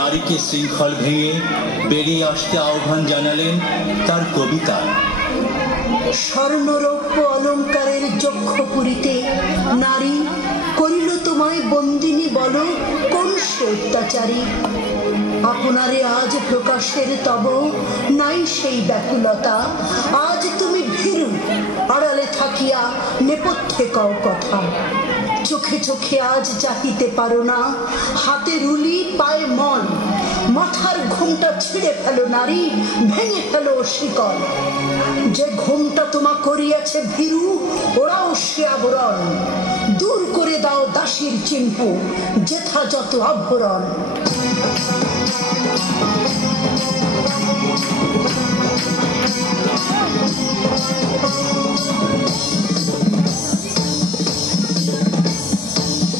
নারীকে শৃঙ্খল ভেঙে বেরিয়ে আসতে আহ্বান জানালেন তার কবিতায়। স্বর্ণরৌপ্য অলঙ্কারের যক্ষপুরীতে নারী করিল তোমায় বন্দিনী, বলো কোন সে অত্যাচারী? আপনারে আজ প্রকাশের তব নাই সেই ব্যাকুলতা, আজ তুমি ভীরু আড়ালে থাকিয়া নেপথ্যে কও কথা। চোখে চোখে আজ চাহিতে পারো না, হাতে রুলি পায়ে মন, মাথার ঘুমটা ছিঁড়ে ফেলো নারী, ভেঙে ফেলো শিকল। যে ঘুমটা তোমা করিয়াছে ভীরু, ওরাও সে আবরণ, দূর করে দাও দাসীর চিহ্ন, যেথা যত আভরণ।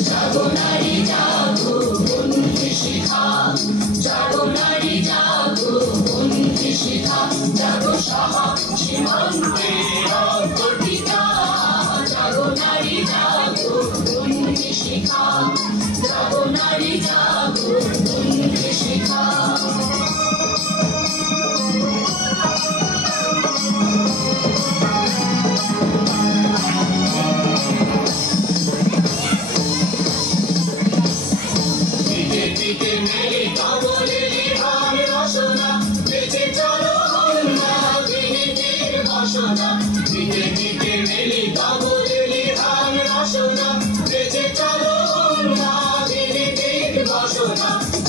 জাগো নারী জাগো বন্ধু শিখা, জাগো নারী জাগো বন্ধু শিখা, জাগো সাহা সীমান্তের অবধিকা। জাগো নারী জাগো বন্ধু শিখা, জাগো নারী জাগো বন্ধু শিখা।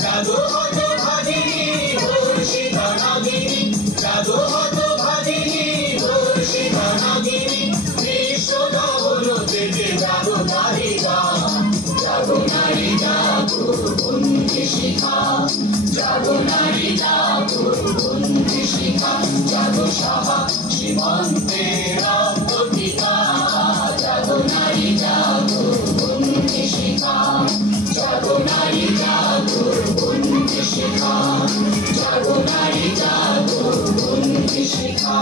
জাগো হত ভাজিনী ধর্ষিতা নাগিনী, জাগো হত ভাজিনী ধর্ষিতা নাগিনী, বিশ্ব দহন থেকে জাগো নারী গান। জাগো নারী জাগো বন্ধু শিখা, জাগো নারী জাগো বন্ধু শিখা, জাগো সাহা সীমান্তের অবধিকা। জাগো নারী জাগো বন্ধু শিখা, জাগো নারী জাগো বন্ধু শিখা, জাগো নারী জাগো বন্ধু শিখা।